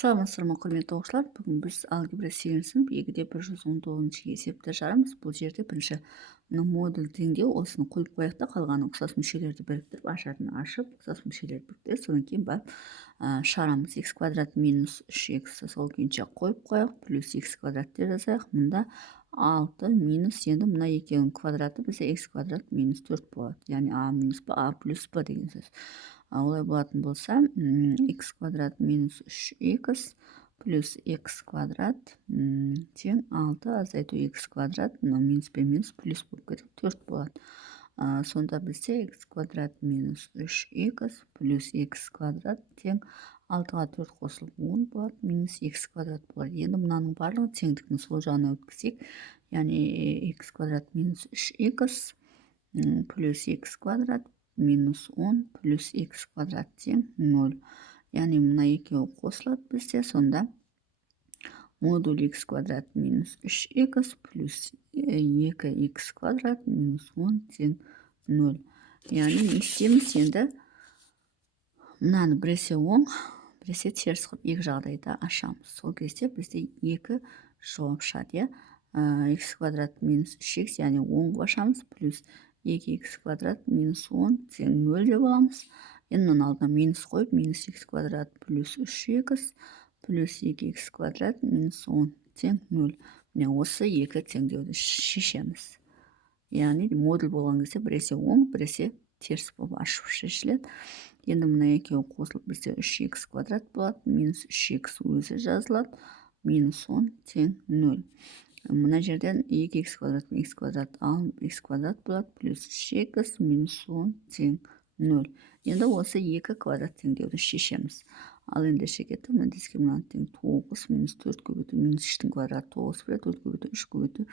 Саламатсыздар ма құрметті оқушылар, бүгін біз алгебра 8 сынып 2-де 119 есепті жарамыз. Бұл жерде бірінші модуль теңдеу, осыны қойып қояйық та, қалған ұқсас мүшелерді біріктіріп, ашатын ашып, ұқсас мүшелерді біріктіріп, содан кейін барып шығарамыз. X квадрат минус 3x сол күйінше қойып қояйық, плюс x квадрат деп жазайық. Мұнда 6 минус, енді мына екеуінің квадраты бізде x квадрат минус 4 болады. Яғни a минус b, a плюс b деген сөз. Олай болатын болса, x квадрат минус 3x плюс x квадрат тең 6 азайту x квадрат, минус б минус плюс болып кетіп 4 болады. Сонда бізде x квадрат минус 3x плюс x квадрат тең 6-ға 4 қосылып 10 болады, минус x квадрат болады. Енді мынаның барлығы теңдіктің сол жағына өткізейік. Яғни x квадрат минус 3x плюс x квадрат минус 10 плюс x квадрат тең 0. Яғни мына екеуі қосылады бізде, сонда модуль x квадрат минус 3x плюс 2x квадрат минус 10 тең 0. Яғни не істейміз енді? Мынаны біресе оң, біресе теріс қылып екі жағдайда ашамыз. Сол кезде бізде екі жауап шығады. X квадрат минус 3x, яғни оңға ашамыз, плюс 2x квадрат минус 10 тең 0 деп аламыз. Енді мұның алдына минус қойып, минус x квадрат плюс 3x плюс 2x квадрат минус 10 тең 0. Міне осы екі теңдеуді шешеміз. Яғни модуль болған кезде біресе оң, біресе теріс болып ашып шешіледі. Енді мына екеуі қосылып бізде 3x квадрат болады, минус 3x өзі жазылады, минус 10 тең 0. Мына жерден 2x квадрат, x квадрат алынып, x квадрат болады, плюс 3x минус 10 тең 0. Енді осы екі квадрат теңдеуді шешеміз. Ал енді шекетті, мына мынаны тең 9 минус 4 көбейту, минус 3-тің квадраты 9 береді, 4 көбейту, 3 көбейту,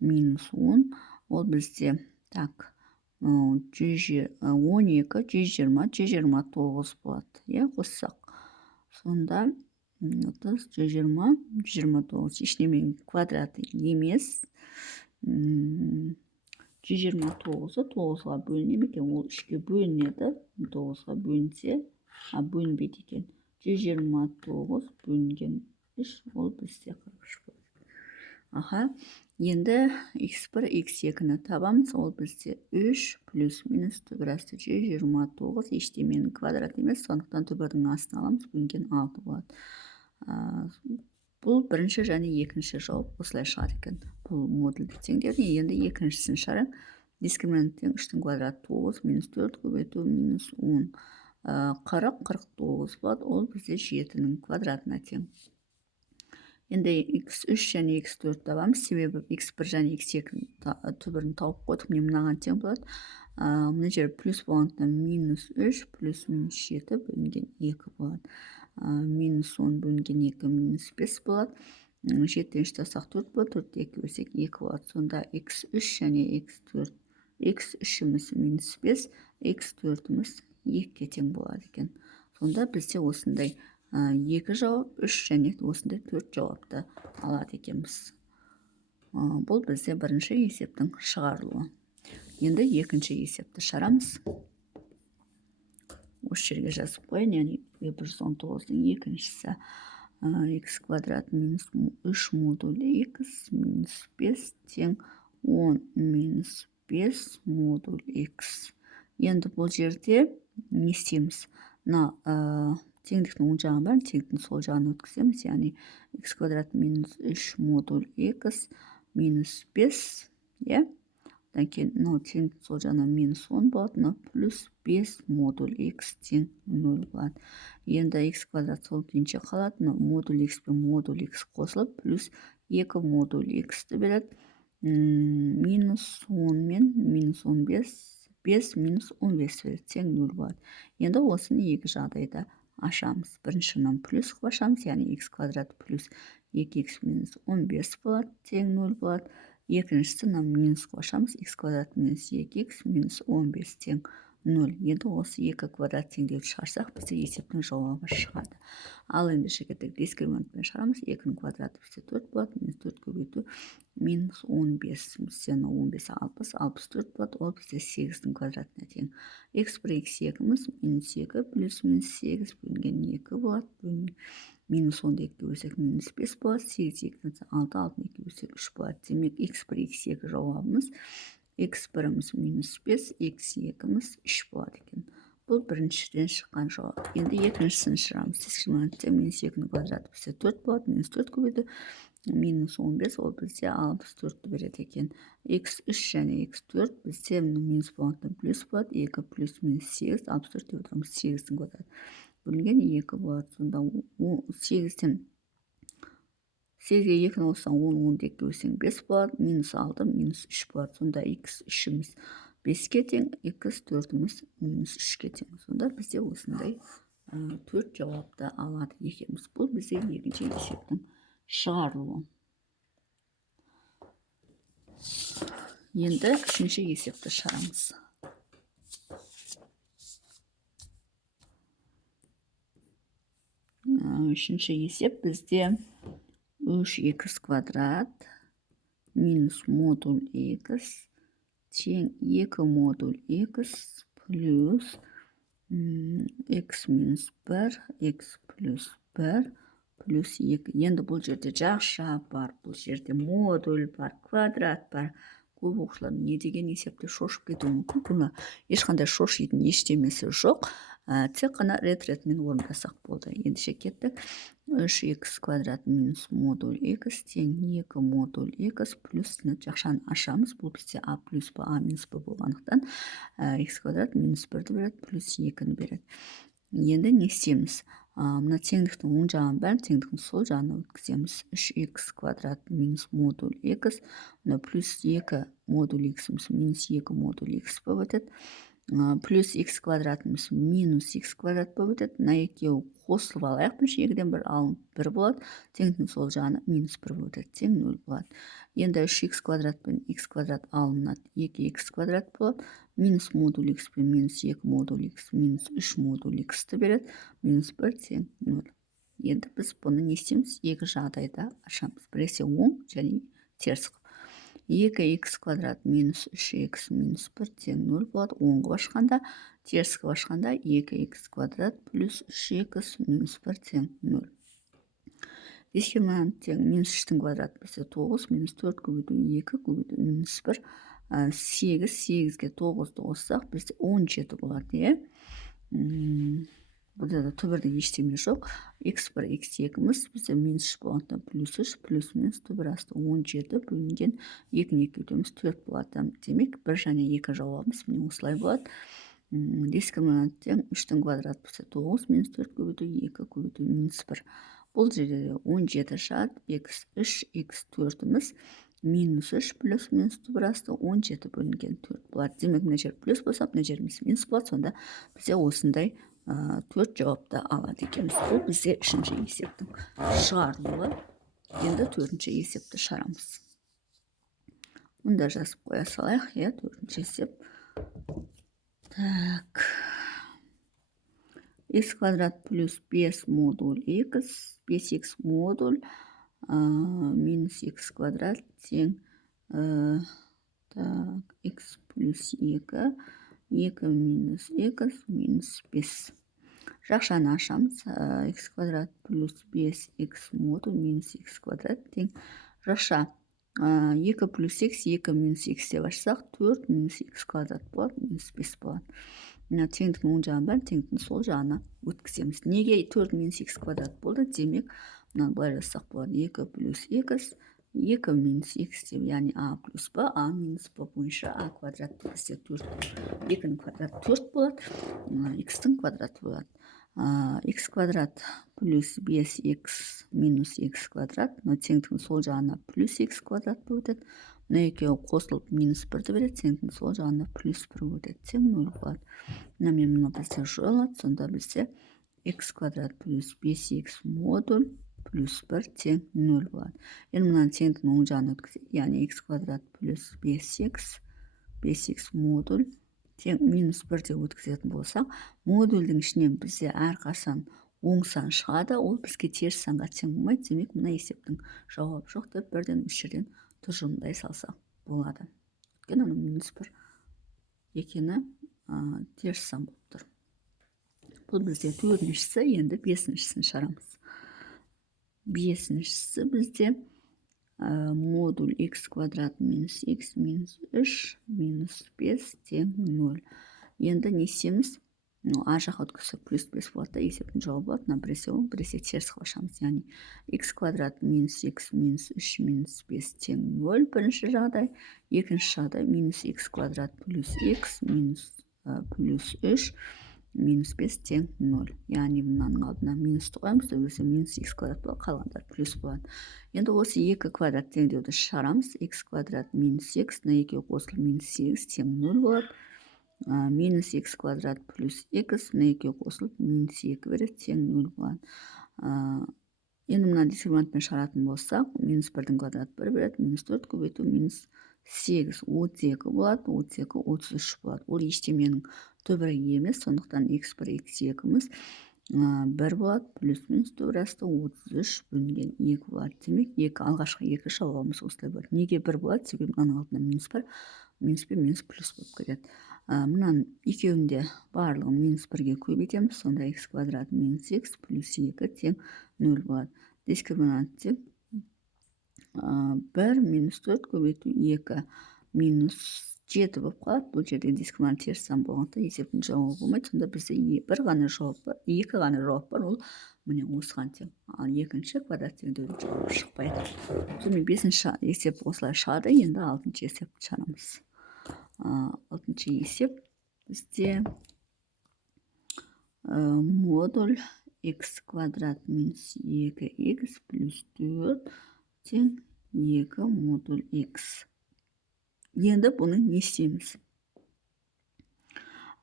минус 10. Ол бізде, так, 12, 129 болады. Қоссақ. Сонда 30, 120, 129. Ешнеменің квадраты емес. 129-ы 9-ға бөліне екен, ол 3-ке бөлінеді. 9-ға бөлінсе, бөлінбейді екен. 129 бөлінген 3, ол бізде 43 болады. Енді x1, x2-ні табамыз, ол бізде 3 плюс минус түбірасты 129, ештеменің квадрат емес, сондықтан түбірдің астын аламыз, бөлінген 6 болады. Бұл бірінші және екінші жауап осылай шығады екен. Бұл модульді теңдеудің. Енді екіншісін шығарайық. Дискриминант тең 3-тің квадраты 9, минус 4 көбейту, минус 10. 40, 49 болады, ол бізде 7-нің квадратына тең. Енді x3 және x4 табамыз, себебі x1 және x2 түбірін тауып қойдық, не мынаған тең болады. Мына жер плюс болғандықтан минус 3 плюс минус 7 бөлінген 2 болады. Минус 10 бөлінген 2 минус 5 болады. 7-тен 3 тастақ 4 болады, 4-те 2 бөлсек 2 болады. Сонда x3 және x4. x3-іміз минус 5, x4-іміз 2-ке тең болады екен. Сонда бізде осындай 2 жауап, 3 және осындай 4 жауапты алады екенбіз. Бұл бізде бірінші есептің шығарылуы. Енді екінші есепті шығарамыз. Осы жерге жазып қойын, яғни 119-дің екіншісі x квадрат минус 3 модуль x минус 5 тең 10 минус 5 модуль x. Енді бұл жерде не істейміз? Теңдіктің оң жағын бар, теңдіктің сол жағын өткіземіз, яғни x квадрат минус 3 модуль x минус 5, одан кейін теңдіктің сол жағына минус 10 болады, плюс 5 модуль x тең 0 болады. Енді x квадрат сол күйінше қалады, модуль x пен модуль x қосылып, плюс 2 модуль x-ті береді, минус 10 мен минус 15, 5 минус 15 береді, тең 0 болады. Енді осыны екі жағдайда ашамыз. Біріншінің плюс қып ашамыз, яғни x квадрат плюс 2x минус 15 болады, тең 0 болады. Екіншісі минус қып ашамыз, x квадрат минус 2x минус 15 тең 0. Енді осы 2 квадрат теңдеуді шығарсақ, бізде есептің жауабы шығады. Ал енді жігіттік дискриминантпен шығарамыз. 2-нің квадраты бізде 4 болады. Минус 4 көбейту минус 15. Бізде 15 60, 64 болады. Ол бізде 8-нің квадратына тең. X1, X2-міз минус 2 плюс минус 8 бөлінген 2 болады. Минус 10-ды 2 бөлсек минус 5 болады. 8 2 6, 6-ны 2 бөлсек 3 болады. Демек X1, X2 жауабымыз X1-іміз минус 5, X2-міз 3 болады екен. Бұл біріншіден шыққан жауап. Енді екіншісін шығарамыз. Дискриминантте минус 2-нің квадраты бізде 4 болады. Минус 4 көбейді. Минус 15, ол бізде 64-ті береді екен. X3 және X4 бізде минус болғандықтан плюс болады. 2 плюс минус 8, 64 деп отырмыз. 8-нің квадраты бөлінген 2 болады. Сонда 8-тен 8-ге 2-ні қоссаң 10, 10-ды 2 бөлсең 5 болады. Минус 6, минус 3 болады. Сонда X3-іміз 5-ке тең, X4-іміз минус 3-ке тең. Сонда бізде осындай 4 жауапты алады екенбіз. Бұл бізде екінші есептің шығарылуы. Енді үшінші есепті шығарамыз. Үшінші есеп бізде 3x квадрат минус модуль x тең 2 модуль x плюс x минус 1, x плюс 1 плюс 2. Енді бұл жерде жақша бар, бұл жерде модуль бар, квадрат бар. Көп оқушылар не деген есепте шошып кетуі мүмкін. Бұны ешқандай шошитын ештемесі жоқ. Тек қана рет-ретмен орындасақ болды. Ендеше кеттік. 3x квадрат минус модуль x тең 2 модуль x плюс жақшаны ашамыз. Бұл бізде a плюс b, a минус b болғандықтан x квадрат минус 1-ді береді, плюс 2-ні береді. Енді не істейміз? Мына теңдіктің оң жағын бәрін теңдіктің сол жағына өткіземіз. 3x квадрат минус модуль x, плюс 2 модуль x-іміз минус 2 модуль x болып өтеді. Плюс x квадратымыз минус x квадрат болып өтеді. Мына екеуі қосылып алайық. Бірінші 2-ден 1 алынып 1 болады. Теңдіктің сол жағына минус 1 болып өтеді. Тең 0 болады. Енді 3x квадрат пен x квадрат алынады. 2x квадрат болады. Минус модуль x пен минус 2 модуль x минус 3 модуль x-ті береді. Минус 1 тең 0. Енді біз бұны не істейміз? Екі жағдайда ашамыз. Біресе оң және теріс. 2x квадрат минус 3x минус 1 тең 0 болады. Оңғы башқанда, теріскі башқанда 2x квадрат плюс 3x минус 1 тең 0. Дискриминант тең минус 3-тің квадраты бізде 9, минус 4 көбейту 2 көбейту минус 1, 8, 8-ге 9-ды қоссақ бізде 17 болады. Burada da түбірді ештеме жоқ. X1, X2-міз бізде минус 3 болғандықтан плюс 3, плюс минус түбір асты 17 бөлінген 2-ні 2 өтеміз 4 болады. Демек, 1 және 2 жауабымыз міне осылай болады. Дискриминант тең 3-тің квадраты бізде 9, минус 4 көбейту 2 көбейту минус 1. Бұл жерде 17 шығады. X3, X4-міз минус 3 плюс минус түбір асты 17 бөлінген 4 болады. Демек, мына жер плюс болса, мына жеріміз минус болады. Сонда бізде осындай 4 жауапты алады екенбіз. Бұл бізде үшінші есептің шығарылуы. Енді төртінші есепті шығарамыз. Мұнда жазып қоя салайық. Төртінші есеп. Так. X квадрат плюс 5 модуль x, 5x модуль минус x квадрат тең x плюс 2, 2 минус x минус 5. Жақшаны ашамыз. X квадрат плюс 5x модуль минус x квадрат тең жақша 2 плюс x, 2 минус x деп ашсақ 4 минус x квадрат болады, минус 5 болады. Теңдіктің оң жағын бәрін теңдіктің сол жағына өткіземіз. Неге 4 минус x квадрат болды? Демек, мынаны былай жазсақ болады. 2 плюс x, 2 минус x деп, яғни a плюс b, a минус b бойынша a квадрат бізде 4. 2-нің квадраты 4 болады, x-тің квадраты болады. X квадрат плюс 5x минус x квадрат, теңдіктің сол жағына плюс x квадрат болып өтеді. Мына екеуі қосылып минус 1-ді береді, теңдіктің сол жағына плюс 1 болып өтеді, тең 0 болады. Мына бізде жойылады, сонда бізде x квадрат плюс 5x модуль плюс 1 тең 0 болады. Енді мынаны теңдіктің оң жағына өткізейік, яғни x квадрат плюс 5x модуль тең минус 1 деп өткізетін болсақ, модульдің ішінен бізде әрқашан оң сан шығады, ол бізге теріс санға тең болмайды. Демек, мына есептің жауабы жоқ деп бірден осы жерден тұжырымдай салсақ болады. Өйткені минус 1 екені теріс сан болып тұр. Бұл бізде 4-шісі, енді 5-шісін шығарамыз. 5-шісі бізде модуль x квадрат минус x минус 3 минус 5 тең 0. Енді не істейміз? Ар жаққа өткізсек плюс 5 болады да, есептің жауабы болады. Мына біресе оң, біресе теріс қылып, яғни x квадрат минус x минус 3 минус 5 тең 0 бірінші жағдай. Екінші жағдай минус x квадрат плюс x минус плюс 3 минус 5 тең 0. Яғни мынаның алдына минусты қоямыз, өзі минус x квадрат болады, қалғандар плюс болады. Енді осы 2 квадрат теңдеуді шығарамыз. X квадрат минус x, мына екеуі қосылып минус 8 тең 0 болады. Минус x квадрат плюс x, мына екеуі қосылып минус 2 береді, тең 0 болады. Енді мына дискриминантпен шығаратын болсақ, минус 1-дің квадраты 1 береді, минус 4 көбейту минус 8, 32 болады, 32, 33 болады. Ол ештеменің төбірі емес, сондықтан x1, x2-міз 1 болады, плюс минус төбірасты 33 бөлінген 2 болады. Демек, алғашқы 2 жауабымыз осылай болады. Неге 1 болады? Себебі мынаның алдына минус 1, минус плюс болып кетеді. Мұнан екеуінде барлығын минус 1-ге көбейтеміз, сонда x квадрат минус x плюс 2 тең 0 болады. Дискриминант тең 1 минус 4 көбейту 2 минус 7 болып қалады. Бұл жерде дискриминант теріс сан болғанда есептің жауабы болмайды. Сонда бізде 2 ғана жауап бар, ол міне осыған тең. Ал екінші квадрат теңдеудің жауабы шықпайды. Сонымен 5-ші есеп осылай шығады. Енді 6-шы есепті шығарамыз. 6-шы есеп бізде модуль x квадрат минус 2x плюс 4 тең 2 модуль x. Енді бұны не істейміз?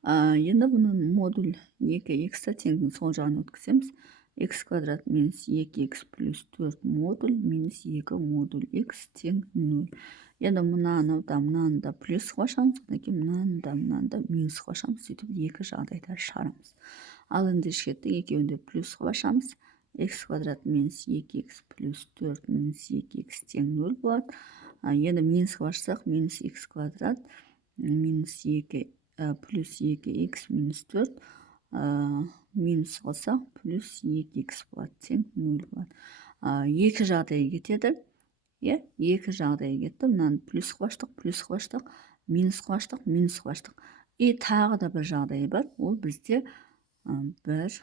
Енді бұны модуль 2x теңдің сол жағын өткіземіз. X квадрат минус 2x плюс 4 модуль минус 2 модуль x тең 0. Енді мұнаны да плюс қошамыз, мұнаны да минус қошамыз, сөйтіп 2 жағдайда шығарамыз. Ал енді шетті екеуінде плюс қошамыз. X квадрат минус 2x плюс 4 минус 2x тең 0 болады. Енді минус қошсақ, минус x квадрат минус 2 плюс 2x минус 4 минус қосақ плюс 2x болады, тең 0 болады. 2 жағдай кетеді. 2 жағдай кетті. Мұнан плюс қоштық, минус қоштық. И тағы да бір жағдай бар. Ол бізде 1,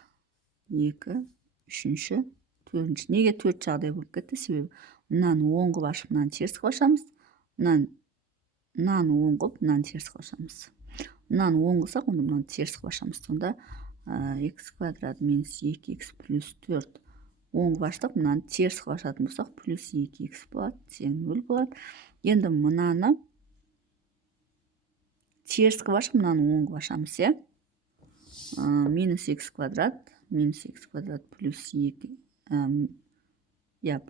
2, 3, 4. Неге 4 жағдай болып кетті? Себебі мұнаны оң қып ашып, мұнаны теріс қошамыз. Мұнаны оң қып, мұнаны теріс қошамыз. Мұнаны оң қылсақ, онда мұнаны теріс қошамыз. Сонда x квадрат минус 2x плюс 4 оң қылаштық, мұнаны теріс қылашатын болсақ, плюс 2x болады, тең 0 болады. Енді мұнаны теріс қылашып, мұнаны оң қылашамыз, минус x квадрат плюс 2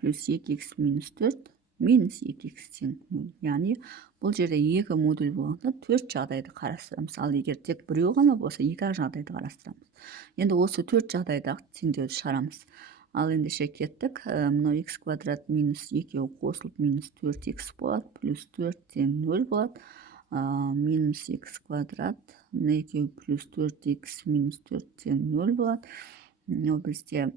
плюс 2x минус 4 минус 2x тең 0. Яғни бұл жерде 2 модуль болғанда 4 жағдайды қарастырамыз. Ал егер тек біреу ғана болса, 2 жағдайды қарастырамыз. Енді осы 4 жағдайдағы теңдеуді шығарамыз. Ал енді кеттік. Мынау x квадрат минус 2 қосылып минус 4x болады, плюс 4 тең 0 болады. Минус x квадрат, мына екеуі плюс 4x минус 4 тең 0 болады. Мынау бізде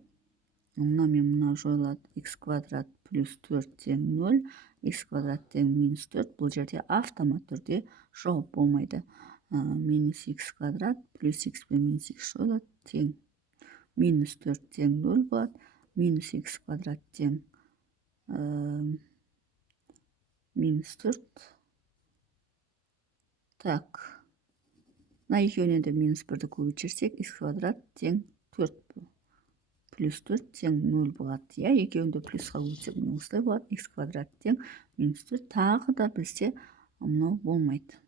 мына мен мына жойылады. X квадрат плюс 4 тең 0, x квадрат тең минус 4. Бұл жерде автомат түрде жауап болмайды. Минус x квадрат плюс x пен минус x жойылады, тең минус 4 тең 0 болады. Минус x квадрат тең минус 4. Так. Мына екеуінен де минус 1-ді көбейтсек, x квадрат тең 4 плюс 4 тең 0 болады. Екеуінде плюсқа көбейтсек, осылай болады. X квадрат тең минус 4. Тағы да бізде мынау болмайды.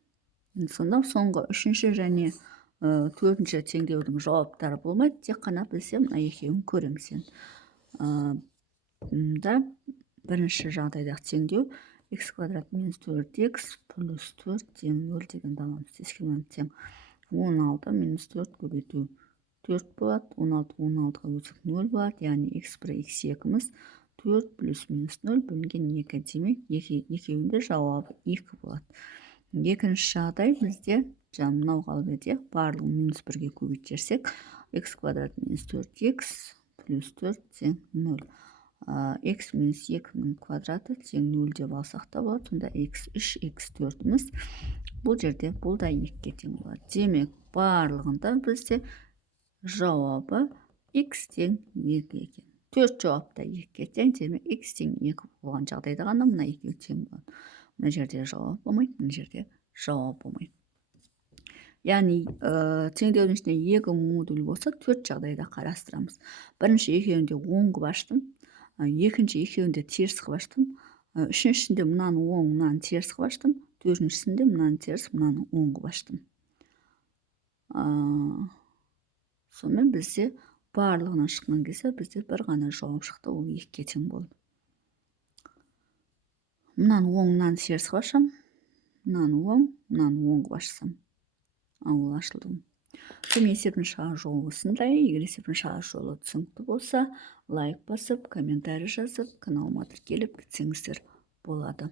Сонда соңғы 3-ші және 4-ші теңдеудің жауаптары болмайды. Тек қана бізде мына екеуін көреміз. Мұнда бірінші жағдайдағы теңдеу x квадрат минус 4x плюс 4 тең 0 дегенді аламыз. Схеманы тең 16 минус 4 көбейту 4 болады. 16 16-ға бөлсек 0 болады. Яғни x1 x2-міз 4 плюс минус 0 бөлінген 2. Демек екеуінде жауабы 2 болады. Екінші жағдай бізде мынау қалып еді. Барлығын минус 1-ге көбейтерсек x квадрат минус 4x плюс 4 тең 0. X минус 2-нің квадраты тең 0 деп алсақ та болады. Сонда x3, x4-міз бұл жерде бұл да 2-ге тең болады. Демек, барлығында бізде жауабы x тең 2 екен. 4 жауапта 2-ге тең, демек x тең 2 болған жағдайда ғана мына екеуі тең болады. Мына жерде жауап болмайды, мына жерде жауап болмайды. Яғни теңдеудің ішінде 2 модуль болса 4 жағдайда қарастырамыз. Бірінші екеуінде оң қылып аштым, екінші екеуінде теріс қылып аштым, үшіншісінде мынаны оң, мынаны теріс қылып аштым, төртіншісінде мынаны теріс, мынаны оң қылып аштым. Сонымен бізде барлығынан шыққан кезде бізде бір ғана жауап шықты, ол 2-ге тең болды. Мынаны оң, мынаны теріс қылып ашам, мынаны оң, мынаны оң қылып ашсам, ол ашылды. Кім есебін шығару жолы осындай. Егер есебін шығару жолы түсінікті болса, лайк басып, комментарий жазып, каналыма тіркеліп кетсеңіздер болады.